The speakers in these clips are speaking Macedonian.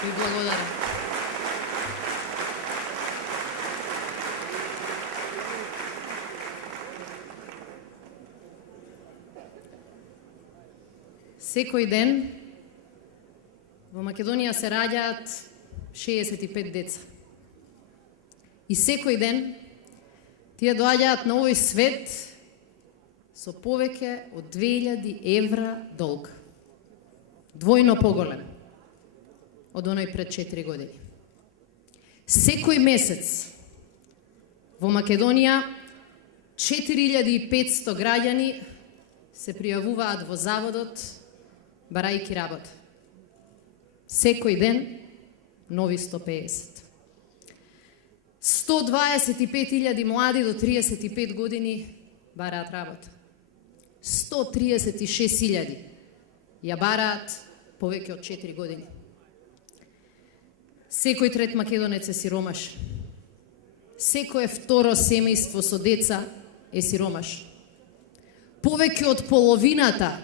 Ви благодарам. Секој ден во Македонија се раѓаат 65 деца. И секој ден тие доаѓаат на овој свет со повеќе од 2000 евра долг. Двојно поголем од оној пред 4 години. Секој месец во Македонија 4500 граѓани се пријавуваат во заводот барајки работа. Секој ден нови 150. 125.000 млади до 35 години бараат работа. 136.000 ја бараат повеќе од 4 години. Секој трет македонец е сиромаш. Секое второ семејство со деца е сиромаш. Повеќе од половината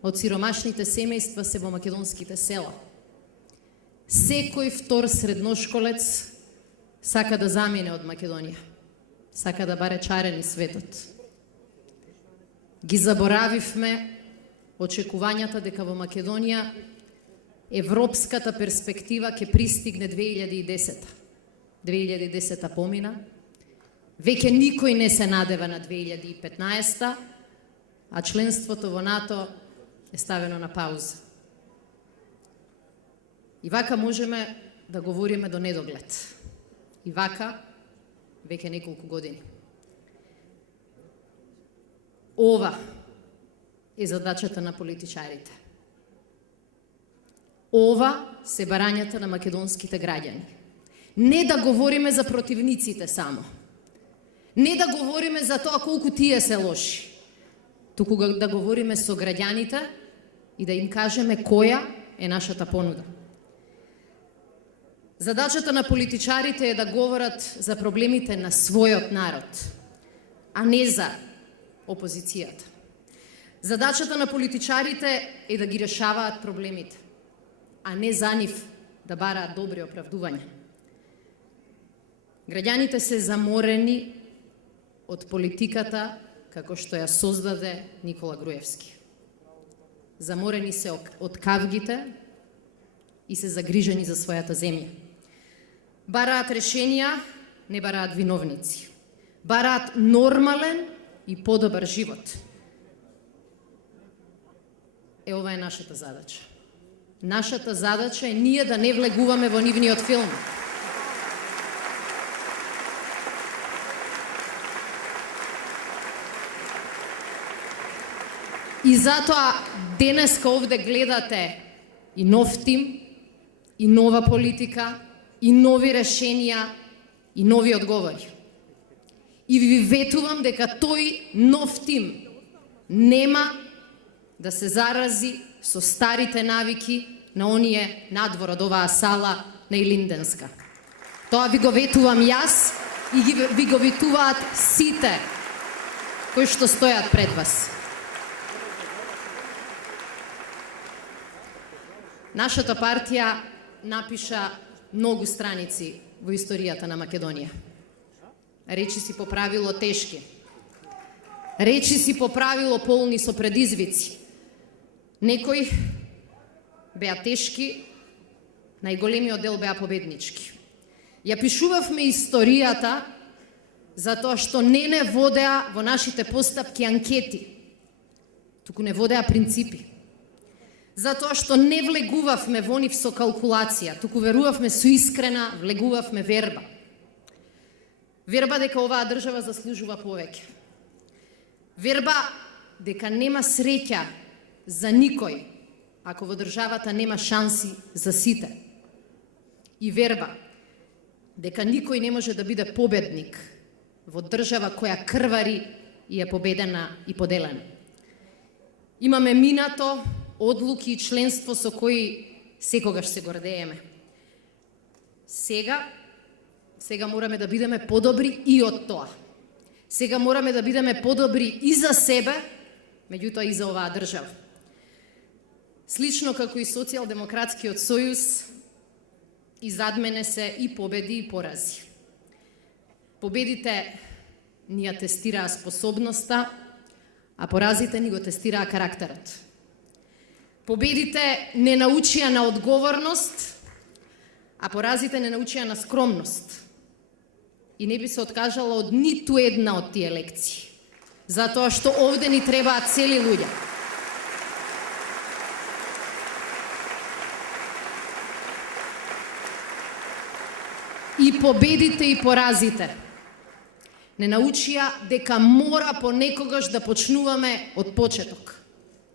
од сиромашните семејства се во македонските села. Секој втор средношколец сака да замине од Македонија. Сака да баре чарени светот. Ги заборавивме очекувањата дека во Македонија европската перспектива ќе пристигне 2010. 2010 помина. Веќе никој не се надева на 2015, а членството во НАТО е ставено на пауза. И вака можеме да говориме до недоглед. И вака веќе неколку години. Ова е задачата на политичарите. Ова се барањата на македонските граѓани. Не да говориме за противниците само. Не да говориме за тоа колку тие се лоши. Туку да говориме со граѓаните и да им кажеме која е нашата понуда. Задачата на политичарите е да говорат за проблемите на својот народ, а не за опозицијата. Задачата на политичарите е да ги решаваат проблемите, а не за нив да бараат добри оправдувања. Граѓаните се заморени од политиката како што ја создаде Никола Груевски. Заморени се од кавгите и се загрижени за својата земја. Бараат решенија, не бараат виновници. Бараат нормален и подобар живот. Ова е нашата задача. Нашата задача е ние да не влегуваме во нивниот филм. И затоа денеска овде гледате и нов тим, и нова политика, и нови решенија, и нови одговори. И ви ветувам дека тој нов тим нема да се зарази со старите навики на оние надвор од оваа сала на Илинденска. Тоа ви го ветувам јас и ви го ветуваат сите кои што стојат пред вас. Нашата партија напиша многу страници во историјата на Македонија. Речи си по правило тешки. Речи си по правило полни со предизвици. Некои беа тешки, најголемиот дел беа победнички. Ја пишувавме историјата затоа што не водеа во нашите постапки анкети, туку не водеа принципи. Затоа што не влегувавме во нив со калкулација, туку верувавме со искрена, влегувавме верба. Верба дека оваа држава заслужува повеќе. Верба дека нема среќа за никој, ако во државата нема шанси за сите. И верба дека никој не може да биде победник во држава која крвари и е победена и поделена. Имаме минато, одлуки и членство со кои секогаш се гордееме. Сега мораме да бидеме подобри и од тоа. Сега мораме да бидеме подобри и за себе, меѓутоа и за оваа држава. Слично како и Социјалдемократскиот сојуз, и зад мене се и победи и порази. Победите ни ја тестираа способноста, а поразите ни го тестираа карактерот. Победите не научија на одговорност, а поразите не научија на скромност. И не би се откажала од ниту една од тие лекции, затоа што овде ни требаат цели луѓе. И победите и поразите не научија дека мора понекогаш да почнуваме од почеток.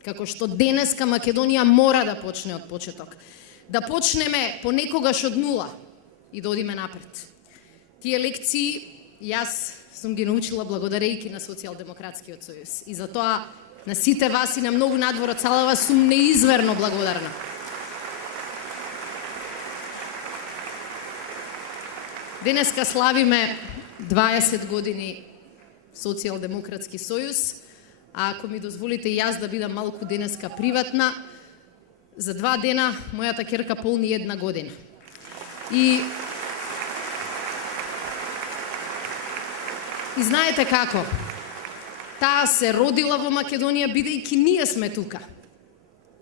Како што денеска Македонија мора да почне од почеток. Да почнеме понекогаш од нула и да одиме напред. Тие лекции јас сум ги научила благодарејќи на Социјалдемократскиот сојуз. И затоа на сите вас и на многу надвор од салава сум неизверно благодарна. Денеска славиме 20 години Социјалдемократски сојуз, а ако ми дозволите и јас да бидам малку денеска приватна, за 2 дена мојата ќерка полни 1 година. И знаете како? Таа се родила во Македонија бидејќи ние сме тука.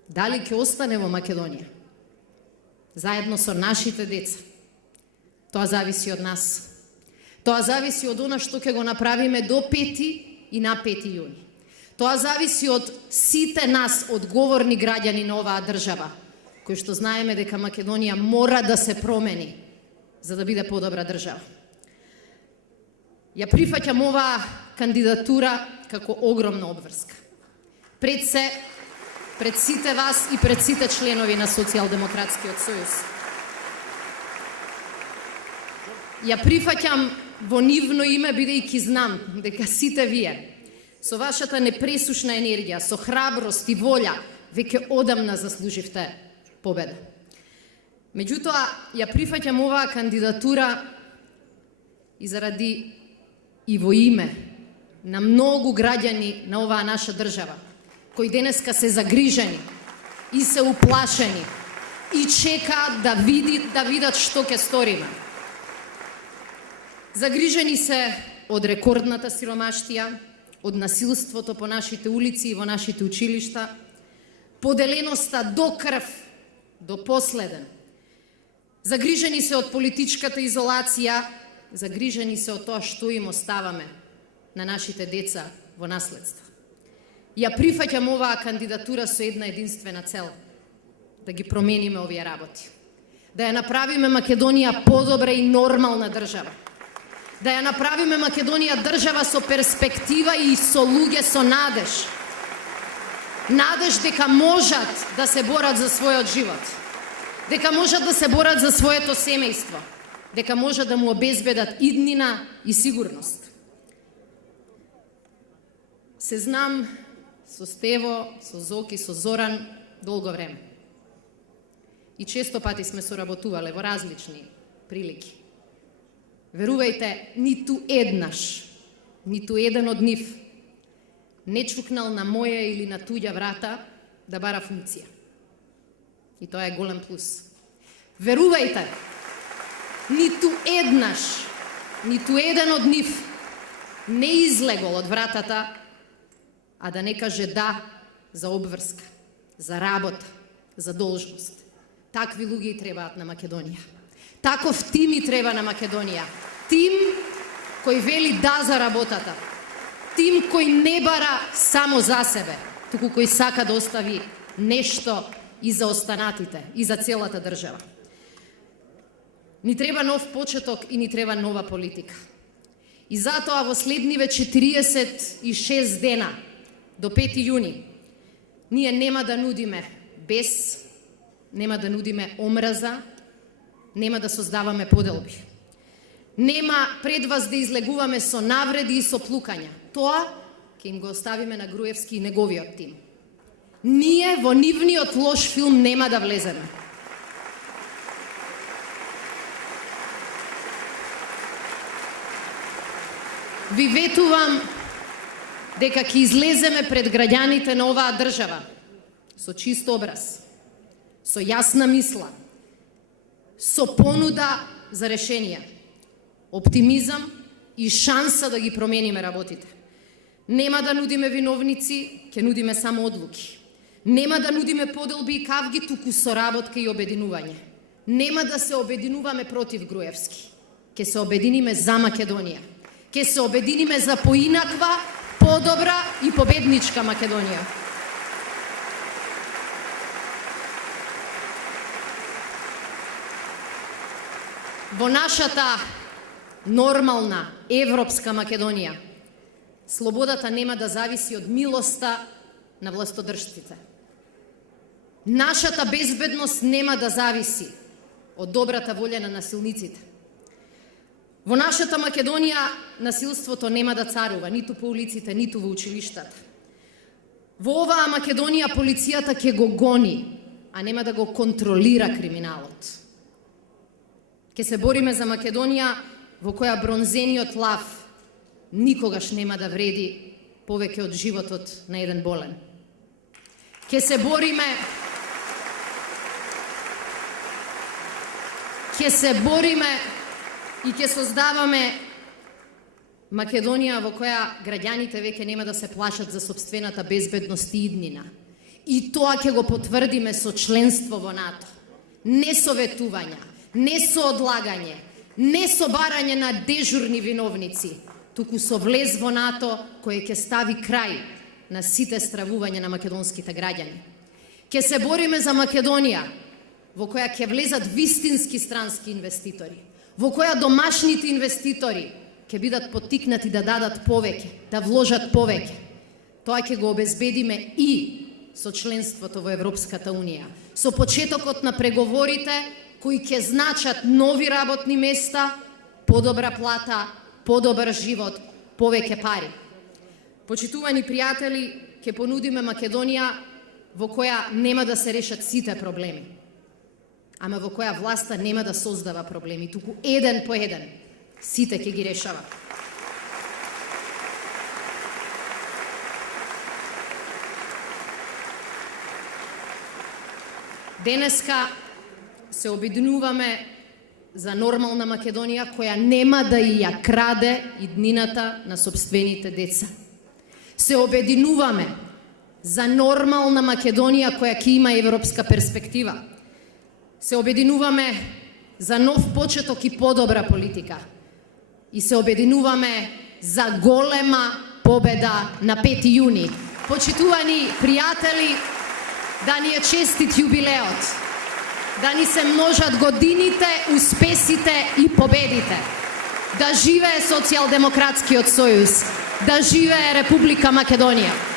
Дали ќе остане во Македонија? Заедно со нашите деца. Тоа зависи од нас. Тоа зависи од она што ќе го направиме до 5 и на 5 јуни. Тоа зависи од сите нас, одговорни граѓани на оваа држава, кои што знаеме дека Македонија мора да се промени за да биде подобра држава. Ја прифаќам оваа кандидатура како огромна обврска. Пред сите вас и пред сите членови на Социјалдемократскиот сојуз. Ја прифаќам во нивно име, бидејќи знам дека сите вие, со вашата непресушна енергија, со храброст и волја, веќе одамна заслуживте победа. Меѓутоа, ја прифаќам оваа кандидатура и заради и во име на многу граѓани на оваа наша држава, кои денеска се загрижени и се уплашени и чекаат да видат што ќе сториме. Загрижени се од рекордната сиромаштија, од насилството по нашите улици и во нашите училишта, поделеноста до крв, до последен. Загрижени се од политичката изолација, загрижени се од тоа што им оставаме на нашите деца во наследство. Ја прифаќам оваа кандидатура со една единствена цел, да ги промениме овие работи. Да ја направиме Македонија подобра и нормална држава. Да ја направиме Македонија држава со перспектива и со луѓе со надеж. Надеж дека можат да се борат за својот живот. Дека можат да се борат за своето семејство. Дека можат да му обезбедат иднина и сигурност. Се знам со Стево, со Зоки, со Зоран долго време. И често пати сме соработувале во различни прилики. Верувајте, ниту еднаш, ниту еден од нив не чукнал на моја или на туѓа врата да бара функција. И тоа е голем плюс. Верувајте, ниту еднаш, ниту еден од нив не излегол од вратата, а да не каже да за обврска, за работа, за должност. Такви луѓе и требаат на Македонија. Таков тим и треба на Македонија. Тим кој вели да за работата. Тим кој не бара само за себе, туку кој сака да остави нешто и за останатите, и за целата држава. Ни треба нов почеток и ни треба нова политика. И затоа во следниве 46 дена до 5 јуни ние нема да нудиме бес, нема да нудиме омраза, нема да создаваме поделби. Нема пред вас да излегуваме со навреди и со плукања. Тоа ќе им го оставиме на Груевски и неговиот тим. Ние во нивниот лош филм нема да влеземе. Ви ветувам дека ќе излеземе пред граѓаните на оваа држава со чист образ, со јасна мисла, со понуда за решение, оптимизам и шанса да ги промениме работите. Нема да нудиме виновници, ќе нудиме само одлуки. Нема да нудиме поделби и кавги, туку соработка и обединување. Нема да се обединуваме против Груевски. Ќе се обединиме за Македонија. Ќе се обединиме за поинаква, подобра и победничка Македонија. Во нашата нормална европска Македонија, слободата нема да зависи од милоста на властодржците. Нашата безбедност нема да зависи од добрата волја на насилниците. Во нашата Македонија насилството нема да царува ниту по улиците, ниту во училиштата. Во оваа Македонија полицијата ќе го гони, а нема да го контролира криминалот. Ќе се бориме за Македонија во која бронзениот лав никогаш нема да вреди повеќе од животот на еден болен. Ќе се бориме и ќе создаваме Македонија во која граѓаните веќе нема да се плашат за сопствената безбедност и иднина. И тоа ќе го потврдиме со членство во НАТО. Не со ветувања, не со одлагање, не со барање на дежурни виновници, туку со влез во НАТО кој ќе стави крај на сите стравувања на македонските граѓани. Ќе се бориме за Македонија во која ќе влезат вистински странски инвеститори, во која домашните инвеститори ќе бидат поттикнати да дадат повеќе, да вложат повеќе. Тоа ќе го обезбедиме и со членството во Европската Унија, со почетокот на преговорите кои ќе значат нови работни места, подобра плата, подобар живот, повеќе пари. Почитувани пријатели, ќе понудиме Македонија во која нема да се решат сите проблеми, ама во која власта нема да создава проблеми, туку еден по еден сите ќе ги решава. Денеска се обединуваме за нормална Македонија која нема да ја краде иднината на сопствените деца. Се обединуваме за нормална Македонија која ќе има европска перспектива. Се обединуваме за нов почеток и подобра политика. И се обединуваме за голема победа на 5 јуни. Почитувани пријатели, да ни е честит јубилеот, да ни се множат годините, успесите и победите. Да живее Социјалдемократскиот сојуз, да живее Република Македонија.